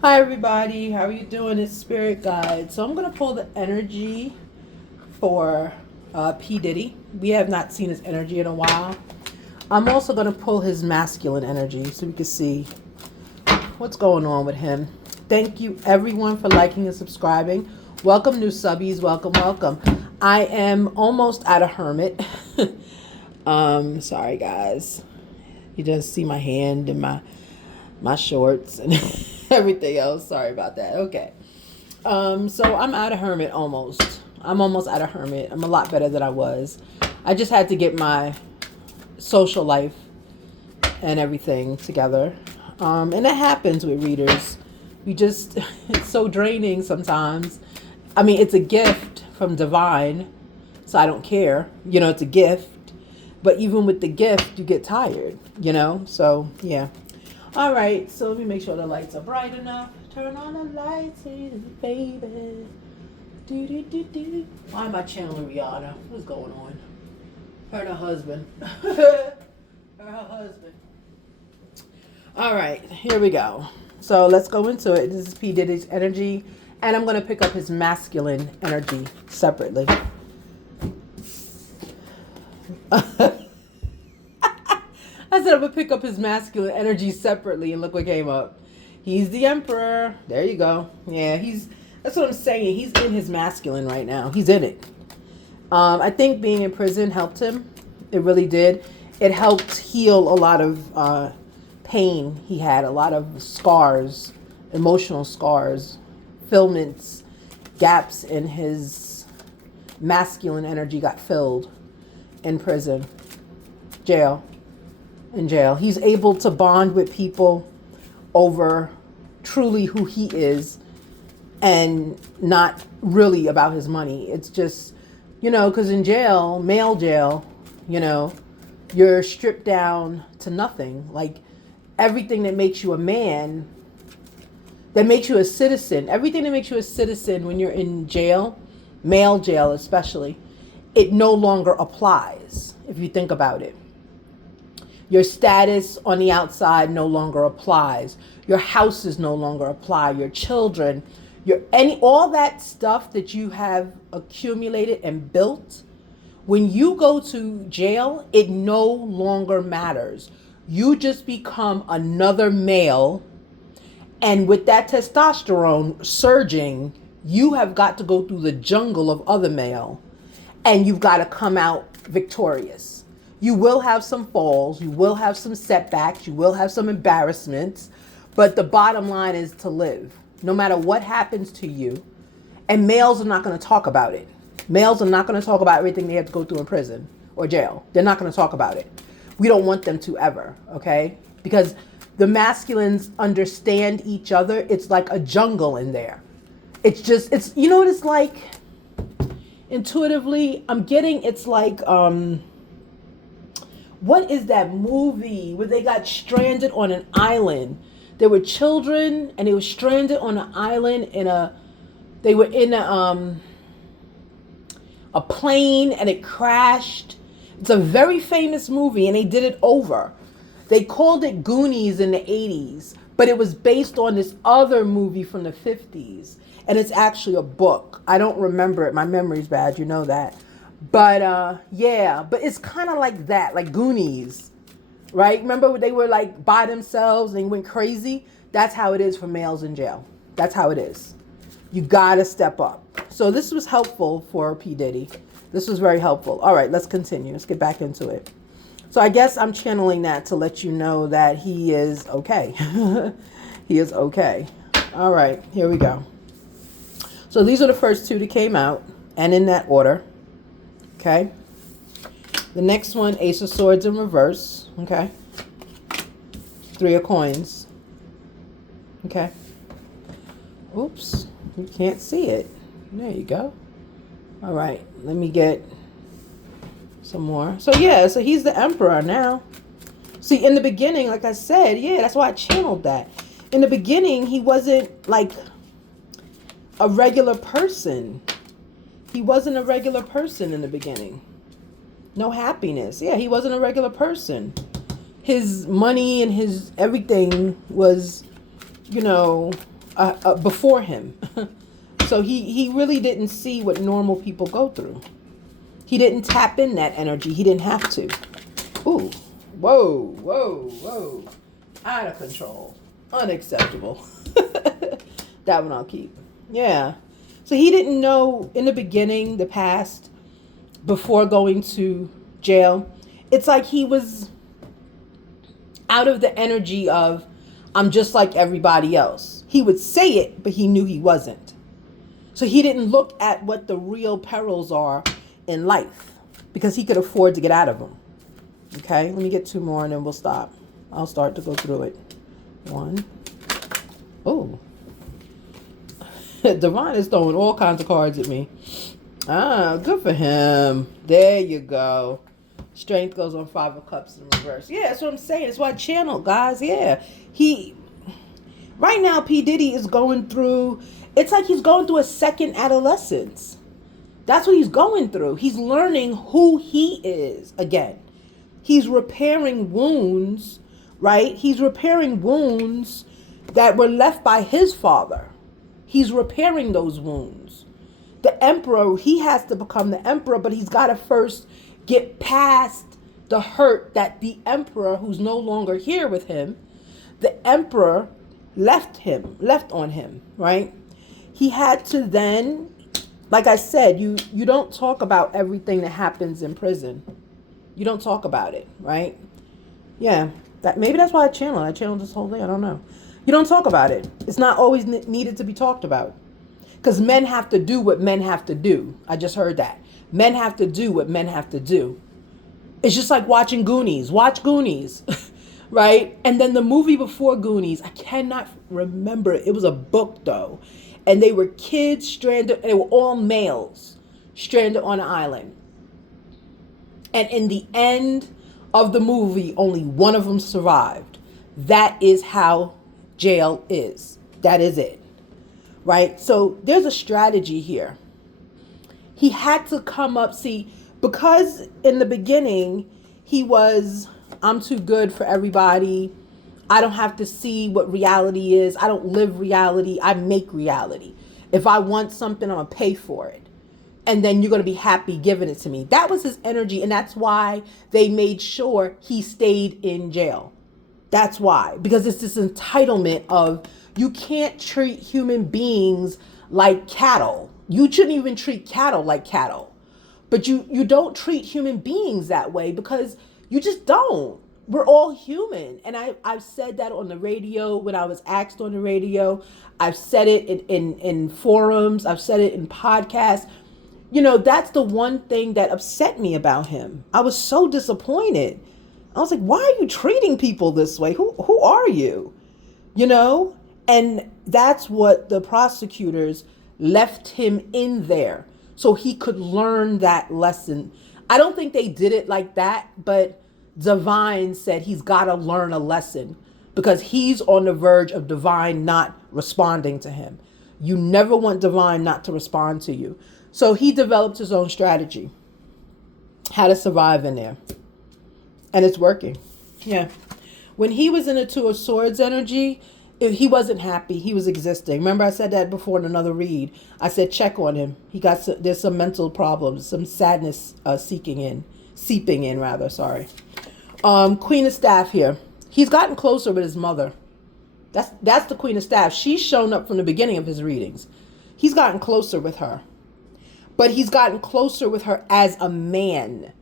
Hi everybody, how are you doing? It's Spirit Guide. So I'm gonna pull the energy for P Diddy. We have not seen his energy in a while. I'm also gonna pull his masculine energy so we can see what's going on with him. Thank you everyone for liking and subscribing. Welcome new subbies. Welcome, welcome. I am almost at a hermit. Sorry guys. You just see my hand and my shorts and everything else. Sorry about that. Okay. So I'm out of hermit almost. I'm almost out of hermit. I'm a lot better than I was. I just had to get my social life and everything together. And that happens with readers. We just, it's so draining sometimes. I mean, it's a gift from divine, so I don't care. It's a gift. But even with the gift, you get tired. So, yeah. All right, so let me make sure the lights are bright enough. Turn on the lights, baby. Do do do do. Why am I channeling Rihanna? What's going on? Her and her husband. Her husband. All right, here we go. So let's go into it. This is P Diddy's energy, and I'm going to pick up his masculine energy separately. I said I'm gonna pick up his masculine energy separately, and look what came up. He's the emperor. There you go. Yeah, that's what I'm saying. He's in his masculine right now. He's in it. I think being in prison helped him. It really did. It helped heal a lot of pain he had, a lot of scars, emotional scars, fulfillments, gaps in his masculine energy got filled in prison, jail. In jail. He's able to bond with people over truly who he is and not really about his money. It's just, because in jail, male jail, you're stripped down to nothing. Like everything that makes you a man, that makes you a citizen, everything that makes you a citizen when you're in jail, male jail especially, it no longer applies if you think about it. Your status on the outside no longer applies. Your houses no longer apply. Your children, all that stuff that you have accumulated and built, when you go to jail, it no longer matters. You just become another male, and with that testosterone surging, you have got to go through the jungle of other male, and you've got to come out victorious. You will have some falls, you will have some setbacks, you will have some embarrassments, but the bottom line is to live. No matter what happens to you, and males are not going to talk about it. Males are not going to talk about everything they have to go through in prison or jail. They're not going to talk about it. We don't want them to ever, okay? Because the masculines understand each other. It's like a jungle in there. It's what it's like? Intuitively, it's like, what is that movie where they got stranded on an island? There were children and they were stranded on an island they were in a plane and it crashed. It's a very famous movie and they did it over. They called it Goonies in the 80s, but it was based on this other movie from the 50s. And it's actually a book. I don't remember it. My memory's bad. You know that. But yeah, but it's kind of like that, like Goonies, right? Remember they were like by themselves and they went crazy? That's how it is for males in jail. That's how it is. You gotta step up. So this was helpful for P. Diddy. This was very helpful. All right, let's continue. Let's get back into it. So I guess I'm channeling that to let you know that he is okay. He is okay. All right, here we go. So these are the first two that came out, and in that order. Okay. The next one, Ace of Swords in reverse. Okay. Three of Coins. Okay. Oops. You can't see it. There you go. All right. Let me get some more. So yeah, so he's the emperor now. See, in the beginning, like I said, yeah, that's why I channeled that. In the beginning, he wasn't like a regular person. He wasn't a regular person in the beginning. No happiness. Yeah, he wasn't a regular person. His money and his everything was, before him. So he really didn't see what normal people go through. He didn't tap in that energy. He didn't have to. Ooh. Whoa, whoa, whoa. Out of control. Unacceptable. That one I'll keep. Yeah. So he didn't know in the beginning, the past, before going to jail. It's like he was out of the energy of, I'm just like everybody else. He would say it, but he knew he wasn't. So he didn't look at what the real perils are in life because he could afford to get out of them. Okay, let me get two more and then we'll stop. I'll start to go through it. One. Oh. Devon is throwing all kinds of cards at me. Ah, good for him. There you go. Strength goes on 5 of Cups in reverse. Yeah, that's what I'm saying. It's why I channel, guys. Yeah. Right now, P. Diddy is going through, it's like he's going through a second adolescence. That's what he's going through. He's learning who he is again. He's repairing wounds, right? He's repairing wounds that were left by his father. He's repairing those wounds. The emperor, he has to become the emperor, but he's got to first get past the hurt that the emperor, who's no longer here with him, the emperor left on him, right? He had to then, like I said, you don't talk about everything that happens in prison. You don't talk about it, right? Yeah, maybe that's why I channeled this whole thing. I don't know. You don't talk about it. It's not always needed to be talked about. Because men have to do what men have to do. I just heard that. Men have to do what men have to do. It's just like watching Goonies. Watch Goonies, right? And then the movie before Goonies, I cannot remember. It was a book, though. And they were kids stranded. They were all males stranded on an island. And in the end of the movie, only one of them survived. That is how jail is. That is it. Right? So there's a strategy here. He had to come up, because in the beginning, he was, I'm too good for everybody. I don't have to see what reality is. I don't live reality. I make reality. If I want something, I'm going to pay for it. And then you're going to be happy giving it to me. That was his energy. And that's why they made sure he stayed in jail. That's why. Because it's this entitlement of, you can't treat human beings like cattle. You shouldn't even treat cattle like cattle. But you don't treat human beings that way because you just don't. We're all human. And I've said that on the radio when I was asked on the radio. I've said it in forums. I've said it in podcasts. You know, that's the one thing that upset me about him. I was so disappointed. I was like, why are you treating people this way? Who are you? You know? And that's what the prosecutors left him in there so he could learn that lesson. I don't think they did it like that, but Divine said he's got to learn a lesson because he's on the verge of Divine not responding to him. You never want Divine not to respond to you. So he developed his own strategy, how to survive in there. And it's working. Yeah. When he was in the Two of Swords energy, he wasn't happy. He was existing. Remember I said that before in another read. I said check on him. There's some mental problems, some sadness seeping in. Queen of Staff here. He's gotten closer with his mother. That's the Queen of Staff. She's shown up from the beginning of his readings. He's gotten closer with her. But he's gotten closer with her as a man.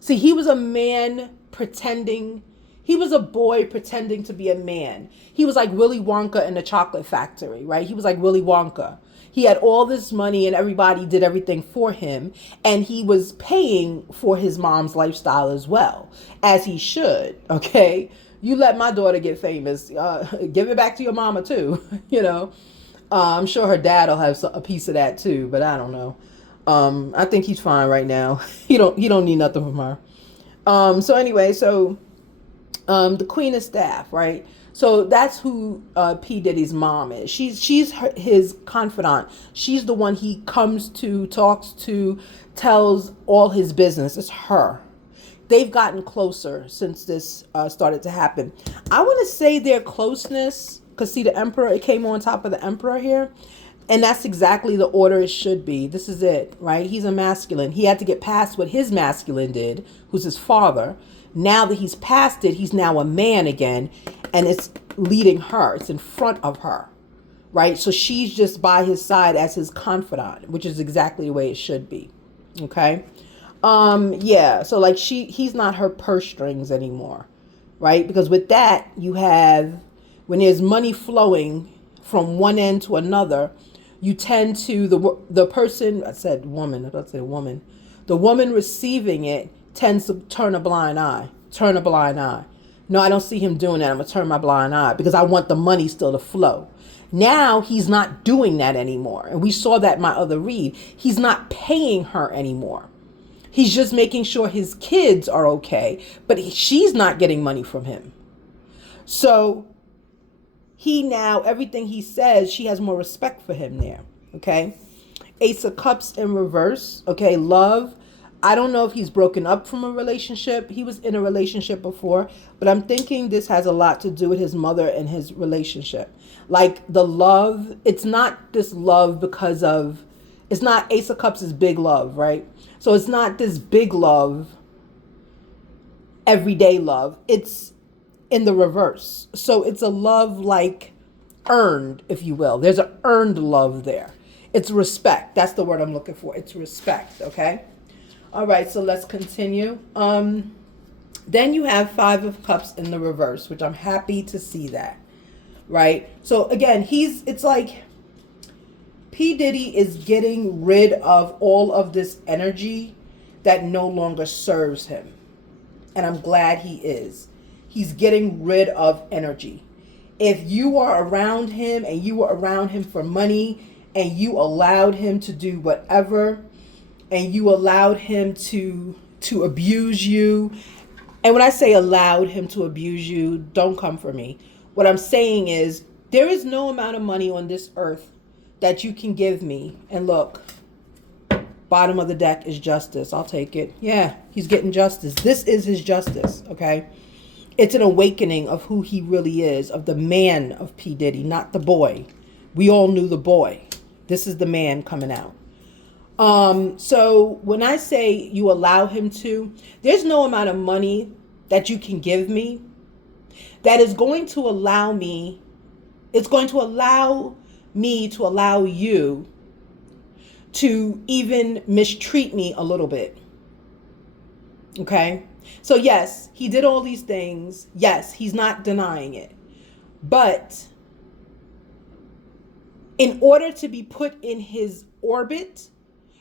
See, he was a man pretending. He was a boy pretending to be a man. He was like Willy Wonka in the chocolate factory, right? He was like Willy Wonka. He had all this money and everybody did everything for him. And he was paying for his mom's lifestyle as well, as he should, okay? You let my daughter get famous. Give it back to your mama too, you know? I'm sure her dad will have a piece of that too, but I don't know. I think he's fine right now. He don't need nothing from her. The Queen of Staff, right? So that's who P. Diddy's mom is. She's his confidant. She's the one he comes to, talks to, tells all his business. It's her. They've gotten closer since this started to happen. I want to say their closeness Because see the emperor, it came on top of the emperor here. And that's exactly the order it should be. This is it, right? He's a masculine. He had to get past what his masculine did, who's his father. Now that he's past it, he's now a man again. And it's leading her. It's in front of her, right? So she's just by his side as his confidant, which is exactly the way it should be. Okay? Yeah. So like he's not her purse strings anymore, right? Because with that, you have, when there's money flowing from one end to another, you tend to, the person, I said woman, I was about to say woman, the woman receiving it tends to turn a blind eye. No, I don't see him doing that. I'm going to turn my blind eye because I want the money still to flow. Now he's not doing that anymore. And we saw that in my other read. He's not paying her anymore. He's just making sure his kids are okay, but she's not getting money from him. So he now, everything he says, she has more respect for him there, okay? Ace of Cups in reverse, okay? Love, I don't know if he's broken up from a relationship. He was in a relationship before, but I'm thinking this has a lot to do with his mother and his relationship. Like the love, it's not this love because of, it's not, Ace of Cups is big love, right? So it's not this big love, everyday love. It's in the reverse. So it's a love like earned, if you will. There's an earned love there. It's respect. That's the word I'm looking for. It's respect, okay? All right, so let's continue. Then you have Five of Cups in the reverse, which I'm happy to see that, right? So again, it's like P. Diddy is getting rid of all of this energy that no longer serves him. And I'm glad he is. He's getting rid of energy. If you are around him and you were around him for money and you allowed him to do whatever and you allowed him to abuse you, and when I say allowed him to abuse you, don't come for me. What I'm saying is there is no amount of money on this earth that you can give me. And look, bottom of the deck is justice. I'll take it. Yeah, he's getting justice. This is his justice, okay? It's an awakening of who he really is, of the man of P. Diddy, not the boy. We all knew the boy. This is the man coming out. So when I say you allow him to, there's no amount of money that you can give me that is going to allow me, it's going to allow me to allow you to even mistreat me a little bit. Okay? So yes, he did all these things. Yes, he's not denying it. But in order to be put in his orbit,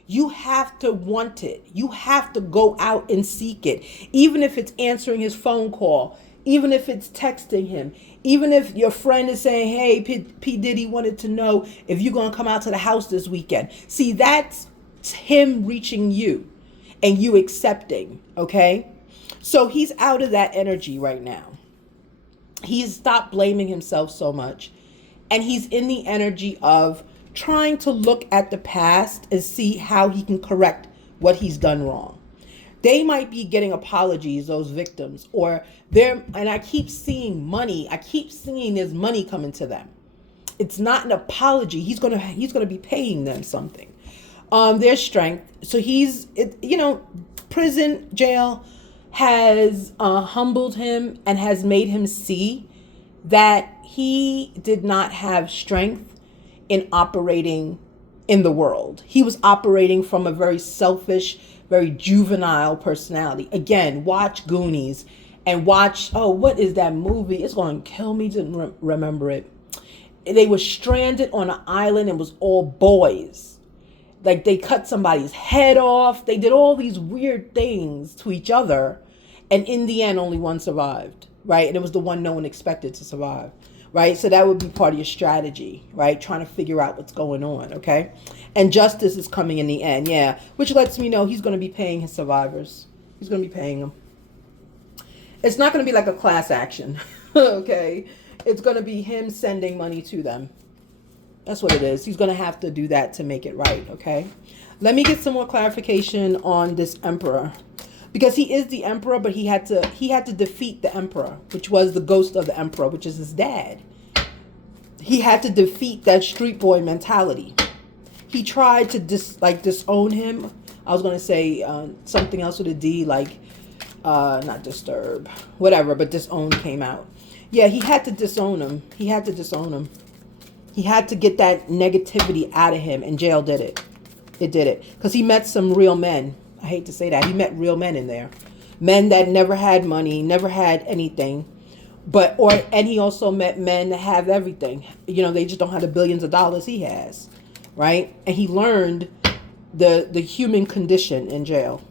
you have to want it. You have to go out and seek it. Even if it's answering his phone call, even if it's texting him, even if your friend is saying, hey, P. Diddy wanted to know if you're going to come out to the house this weekend. See, that's him reaching you and you accepting, okay? So he's out of that energy right now. He's stopped blaming himself so much. And he's in the energy of trying to look at the past and see how he can correct what he's done wrong. They might be getting apologies, those victims, or and I keep seeing money. I keep seeing there's money coming to them. It's not an apology. He's gonna be paying them something. Their strength. So prison, jail has humbled him and has made him see that he did not have strength in operating in the world. He was operating from a very selfish, very juvenile personality. Again, watch Goonies and watch, what is that movie? It's going to kill me to remember it. They were stranded on an island and it was all boys. Like they cut somebody's head off. They did all these weird things to each other. And in the end, only one survived, right? And it was the one no one expected to survive, right? So that would be part of your strategy, right? Trying to figure out what's going on, okay? And justice is coming in the end, yeah. Which lets me know he's going to be paying his survivors. He's going to be paying them. It's not going to be like a class action, okay? It's going to be him sending money to them. That's what it is. He's going to have to do that to make it right, okay? Let me get some more clarification on this emperor. Because he is the emperor, but he had to defeat the emperor, which was the ghost of the emperor, which is his dad. He had to defeat that street boy mentality. He tried to disown him. I was gonna say something else with a D, like not disturb, whatever, but disown came out. Yeah, he had to disown him. He had to disown him. He had to get that negativity out of him, and jail did it. It did it. Because he met some real men. I hate to say that. He met real men in there. Men that never had money, never had anything. And he also met men that have everything. You know, they just don't have the billions of dollars he has. Right? And he learned the human condition in jail.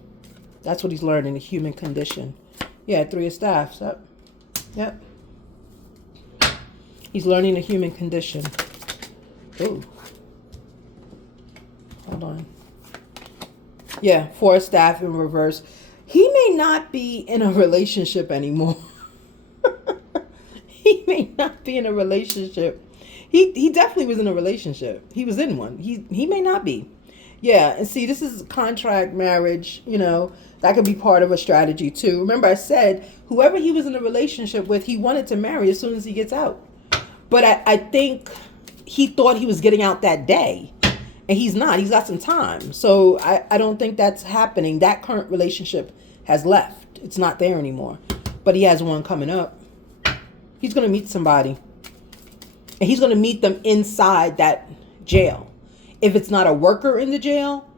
That's what he's learning, the human condition. Yeah, 3 of staffs. Yep. He's learning the human condition. Ooh. Hold on. Yeah, 4 of staff in reverse. He may not be in a relationship anymore. He may not be in a relationship. He definitely was in a relationship. He was in one. He may not be. Yeah, and see, this is contract marriage, you know, that could be part of a strategy too. Remember I said, whoever he was in a relationship with, he wanted to marry as soon as he gets out. But I think he thought he was getting out that day. And he's not. He's got some time. So I don't think that's happening. That current relationship has left. It's not there anymore. But he has one coming up. He's going to meet somebody. And he's going to meet them inside that jail. If it's not a worker in the jail,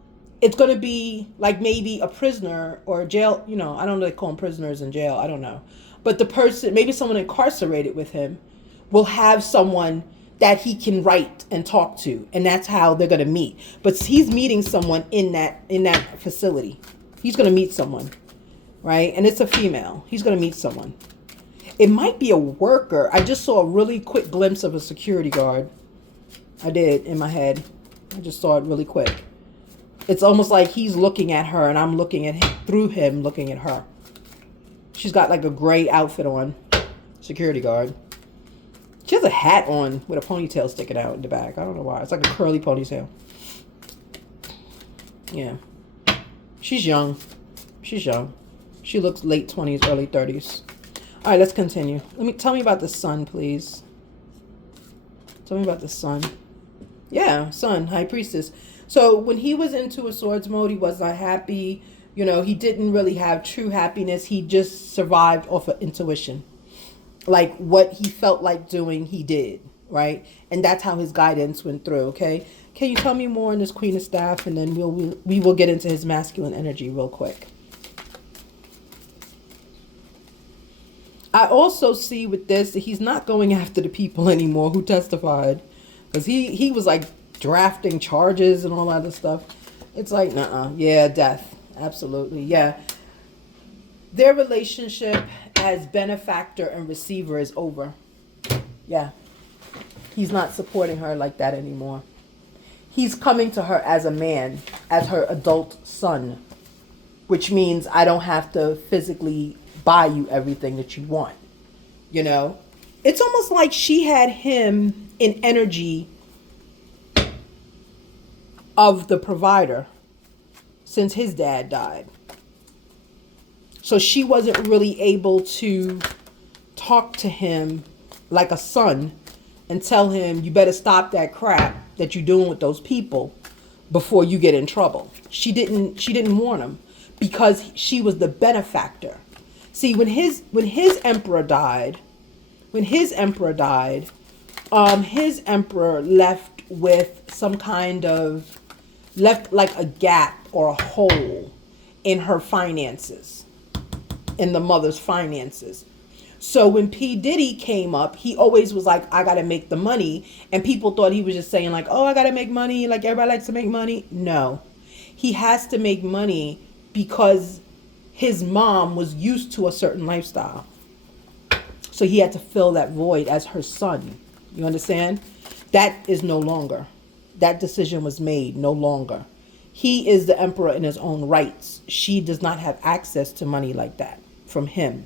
it's going to be like maybe a prisoner or a jail. You know, I don't know if they call them prisoners in jail. I don't know. But the person, maybe someone incarcerated with him, will have someone that he can write and talk to. And that's how they're going to meet. But he's meeting someone in that facility. He's going to meet someone. Right? And it's a female. He's going to meet someone. It might be a worker. I just saw a really quick glimpse of a security guard. I did in my head. I just saw it really quick. It's almost like he's looking at her and I'm looking at him, through him looking at her. She's got like a gray outfit on. Security guard. She has a hat on with a ponytail sticking out in the back. I don't know why. It's like a curly ponytail. Yeah. She's young. She's young. She looks late 20s, early 30s. All right, let's continue. Tell me about the sun, please. Tell me about the sun. Yeah, sun, high priestess. So when he was into a swords mode, he was not happy. You know, he didn't really have true happiness. He just survived off of intuition. Like what he felt like doing, he did, right? And that's how his guidance went through, okay? Can you tell me more on this Queen of Staff? And then we will get into his masculine energy real quick. I also see with this that he's not going after the people anymore who testified. Because he was like drafting charges and all that other stuff. It's like, nuh-uh. Yeah, death. Absolutely. Yeah. Their relationship as benefactor and receiver is over. Yeah. He's not supporting her like that anymore. He's coming to her as a man, as her adult son. Which means I don't have to physically buy you everything that you want. You know? It's almost like she had him in energy of the provider since his dad died. So she wasn't really able to talk to him like a son and tell him, you better stop that crap that you're doing with those people before you get in trouble. She didn't warn him because she was the benefactor. See, when his emperor died, his emperor left with some kind of, left like a gap or a hole in her finances, in the mother's finances. So when P. Diddy came up, he always was like, I got to make the money. And people thought he was just saying like, oh, I got to make money. Like everybody likes to make money. No, he has to make money because his mom was used to a certain lifestyle. So he had to fill that void as her son. You understand? That is no longer. That decision was made no longer. He is the emperor in his own rights. She does not have access to money like that from him.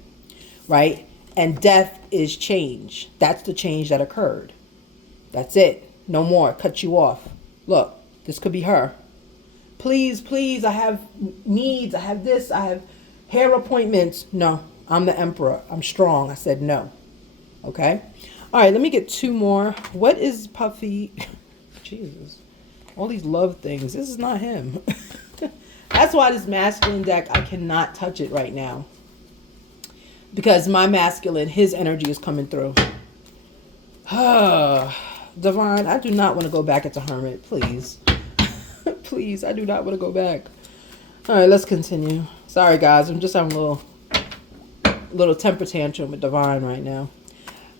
Right? And death is change. That's the change that occurred. That's it. No more. Cut you off. Look, this could be her. Please, please, I have needs. I have this. I have hair appointments. No, I'm the emperor. I'm strong. I said no. Okay? All right, let me get two more. What is Puffy? Jesus. All these love things. This is not him. That's why this masculine deck, I cannot touch it right now. Because my masculine, his energy is coming through. Divine, I do not want to go back into Hermit, please. Please, I do not want to go back. All right, let's continue. Sorry, guys. I'm just having a little temper tantrum with Divine right now.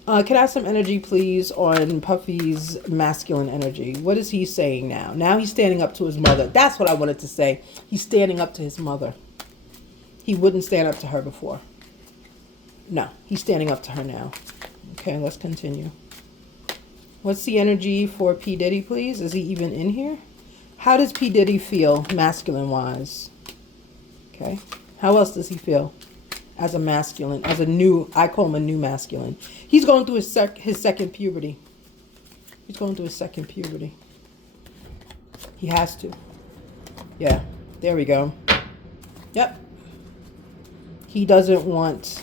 Can I have some energy, please, on Puffy's masculine energy? What is he saying now? Now he's standing up to his mother. That's what I wanted to say. He's standing up to his mother. He wouldn't stand up to her before. No, he's standing up to her now. Okay, let's continue. What's the energy for P. Diddy, please? Is he even in here? How does P. Diddy feel masculine-wise? Okay. How else does he feel as a masculine, as a new, I call him a new masculine. He's going through his second puberty. He's going through his second puberty. He has to. Yeah, there we go. Yep. He doesn't want,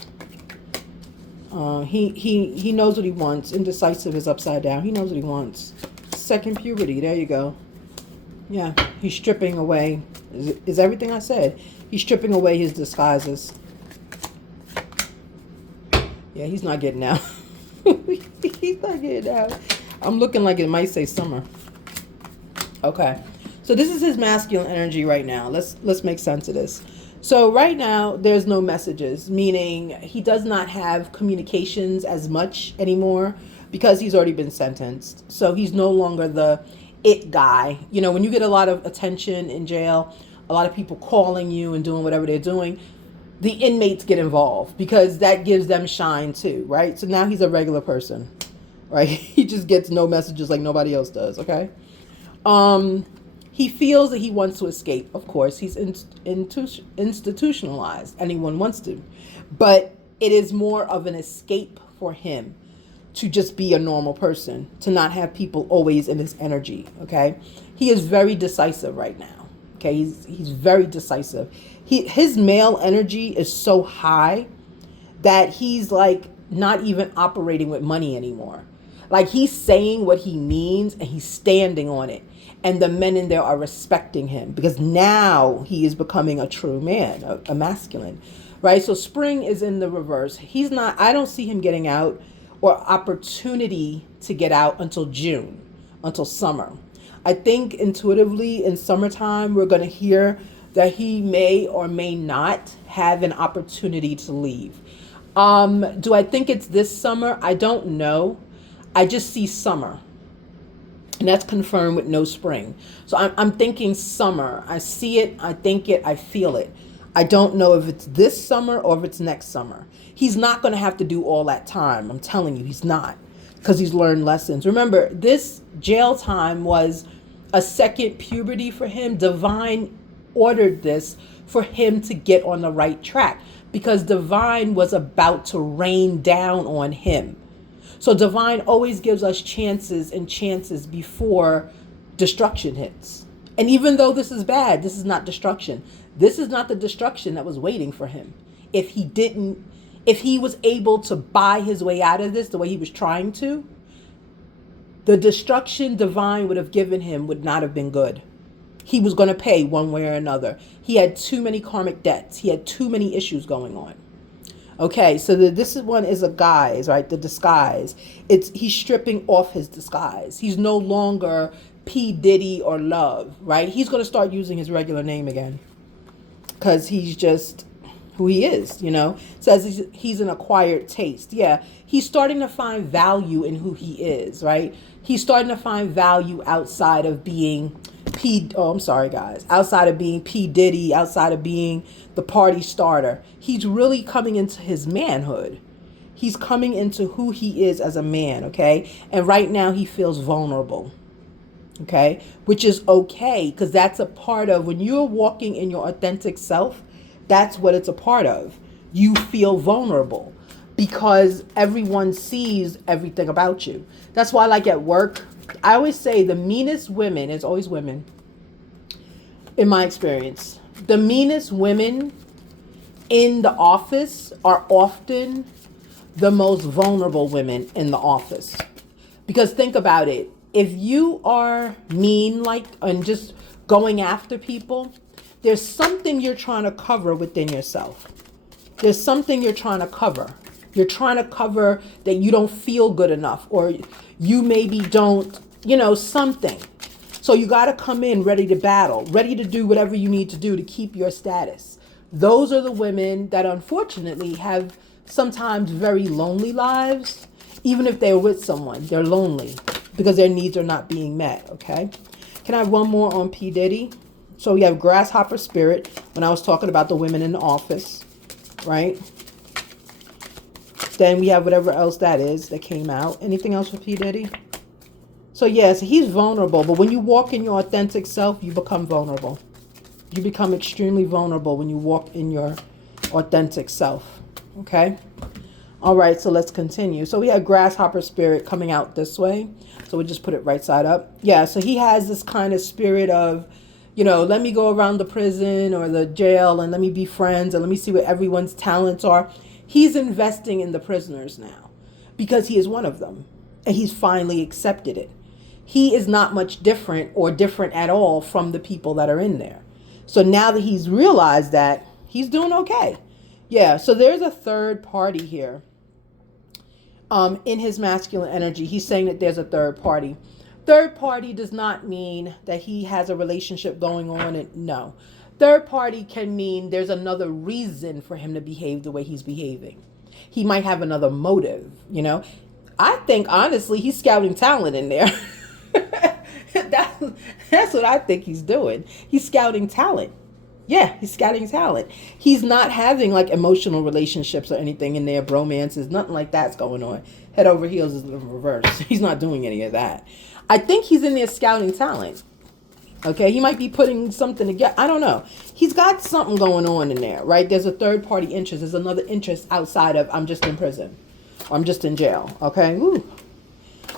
he knows what he wants. Indecisive is upside down. He knows what he wants. Second puberty, there you go. Yeah, he's stripping away, is everything I said. He's stripping away his disguises. Yeah, he's not getting out. He's not getting out. I'm looking like it might say summer. Okay. So this is his masculine energy right now. Let's make sense of this. So right now, there's no messages, meaning he does not have communications as much anymore because he's already been sentenced. So he's no longer the it guy. You know, when you get a lot of attention in jail, a lot of people calling you and doing whatever they're doing, the inmates get involved because that gives them shine too, right? So now he's a regular person, right? He just gets no messages like nobody else does, okay? He feels that he wants to escape. Of course, he's institutionalized. Anyone wants to. But it is more of an escape for him to just be a normal person, to not have people always in his energy, okay? He is very decisive right now, okay? He's very decisive. His male energy is so high that he's like not even operating with money anymore. Like he's saying what he means and he's standing on it. And the men in there are respecting him because now he is becoming a true man, a masculine, right? So spring is in the reverse. He's not, I don't see him getting out or opportunity to get out until June, until summer. I think intuitively in summertime, we're going to hear that he may or may not have an opportunity to leave. Do I think it's this summer? I don't know. I just see summer. And that's confirmed with no spring. So I'm thinking summer. I see it, I think it, I feel it. I don't know if it's this summer or if it's next summer. He's not going to have to do all that time. I'm telling you, he's not. Because he's learned lessons. Remember, this jail time was a second puberty for him. Divine ordered this for him to get on the right track. Because Divine was about to rain down on him. So Divine always gives us chances and chances before destruction hits. And even though this is bad, this is not destruction. This is not the destruction that was waiting for him. If he was able to buy his way out of this the way he was trying to, the destruction Divine would have given him would not have been good. He was going to pay one way or another. He had too many karmic debts. He had too many issues going on. Okay, so this one is a guise, right? The disguise. He's stripping off his disguise. He's no longer P. Diddy or Love, right? He's going to start using his regular name again because he's just who he is, you know? Says he's an acquired taste. Yeah, he's starting to find value in who he is, right? He's starting to find value outside of being outside of being P. Diddy, outside of being the party starter. He's really coming into his manhood. He's coming into who he is as a man, okay? And right now he feels vulnerable, okay? Which is okay, because that's a part of, when you're walking in your authentic self, that's what it's a part of. You feel vulnerable because everyone sees everything about you. That's why, like at work, I always say the meanest women, it's always women, in my experience, the meanest women in the office are often the most vulnerable women in the office. Because think about it. If you are mean, like, and just going after people, there's something you're trying to cover within yourself. There's something you're trying to cover. You're trying to cover that you don't feel good enough, or you maybe don't, something. So you got to come in ready to battle, ready to do whatever you need to do to keep your status. Those are the women that unfortunately have sometimes very lonely lives. Even if they're with someone, they're lonely because their needs are not being met, okay? Can I have one more on P. Diddy? So we have grasshopper spirit when I was talking about the women in the office, right? Then we have whatever else that is that came out. Anything else with P. Diddy? So yes, he's vulnerable, but when you walk in your authentic self, you become vulnerable. You become extremely vulnerable when you walk in your authentic self, okay? All right, so let's continue. So we have grasshopper spirit coming out this way. So we just put it right side up. Yeah, so he has this kind of spirit of, let me go around the prison or the jail and let me be friends and let me see what everyone's talents are. He's investing in the prisoners now because he is one of them and he's finally accepted it. He is not much different or different at all from the people that are in there. So now that he's realized that, he's doing okay. Yeah, so there's a third party here. In his masculine energy, he's saying that there's a third party. Third party does not mean that he has a relationship going on. And no. Third party can mean there's another reason for him to behave the way he's behaving. He might have another motive, I think, honestly, he's scouting talent in there. That's what I think he's doing. He's scouting talent. Yeah, he's scouting talent. He's not having like emotional relationships or anything in there, bromances, nothing like that's going on. Head over heels is the reverse. He's not doing any of that. I think he's in there scouting talent. Okay, he might be putting something together. I don't know. He's got something going on in there, right? There's a third party interest. There's another interest outside of I'm just in prison or I'm just in jail. Okay. Woo.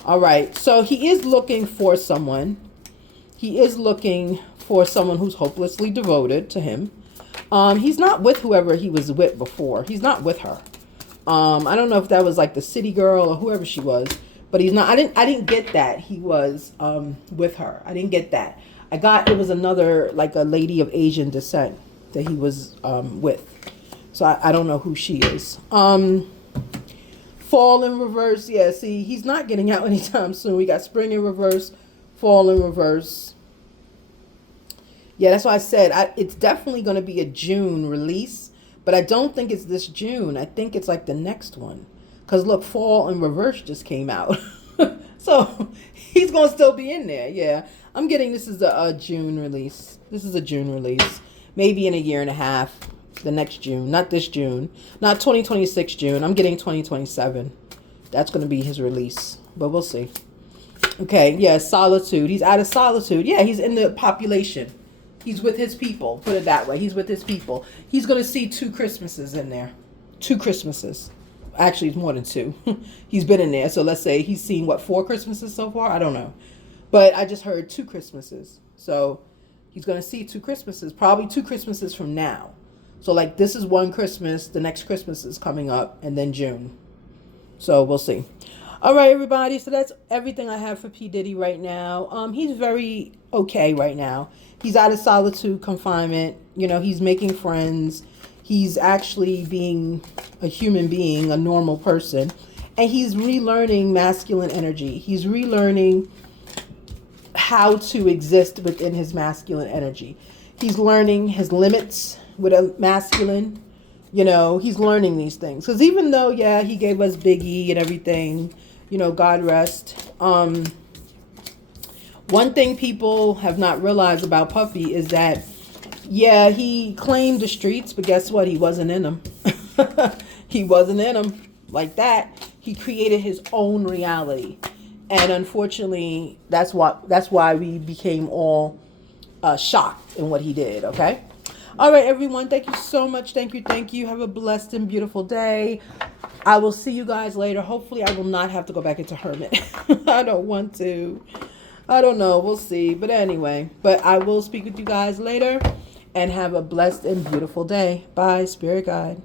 All right. So he is looking for someone. He is looking for someone who's hopelessly devoted to him. He's not with whoever he was with before. He's not with her. I don't know if that was like the city girl or whoever she was, but he's not. I didn't get that he was with her. I didn't get that. I got it was another, like a lady of Asian descent that he was with. So I don't know who she is. Fall in reverse. Yeah, see, he's not getting out anytime soon. We got spring in reverse, fall in reverse. Yeah, that's why I said it's definitely going to be a June release, but I don't think it's this June. I think it's like the next one. Because look, fall in reverse just came out. So he's going to still be in there. Yeah, I'm getting this is a June release. This is a June release. Maybe in a year and a half. The next June. Not this June. Not 2026 June. I'm getting 2027. That's going to be his release. But we'll see. Okay, yeah, solitude. He's out of solitude. Yeah, he's in the population. He's with his people. Put it that way. He's with his people. He's going to see 2 Christmases in there. 2 Christmases. Actually, it's more than 2. He's been in there. So let's say he's seen, 4 Christmases so far? I don't know. But I just heard 2 Christmases. So he's going to see 2 Christmases. Probably 2 Christmases from now. So like this is one Christmas. The next Christmas is coming up. And then June. So we'll see. All right, everybody. So that's everything I have for P. Diddy right now. He's very okay right now. He's out of solitude confinement. He's making friends. He's actually being a human being, a normal person. And he's relearning masculine energy. He's relearning how to exist within his masculine energy. He's learning his limits with a masculine. He's learning these things. Because even though, yeah, he gave us Biggie and everything, God rest. One thing people have not realized about Puffy is that, yeah, he claimed the streets, but guess what? He wasn't in them. He wasn't in them like that. He created his own reality. And unfortunately, that's why we became all shocked in what he did, okay? All right, everyone. Thank you so much. Thank you. Have a blessed and beautiful day. I will see you guys later. Hopefully, I will not have to go back into hermit. I don't want to. I don't know. We'll see. But anyway, I will speak with you guys later and have a blessed and beautiful day. Bye, Spirit Guide.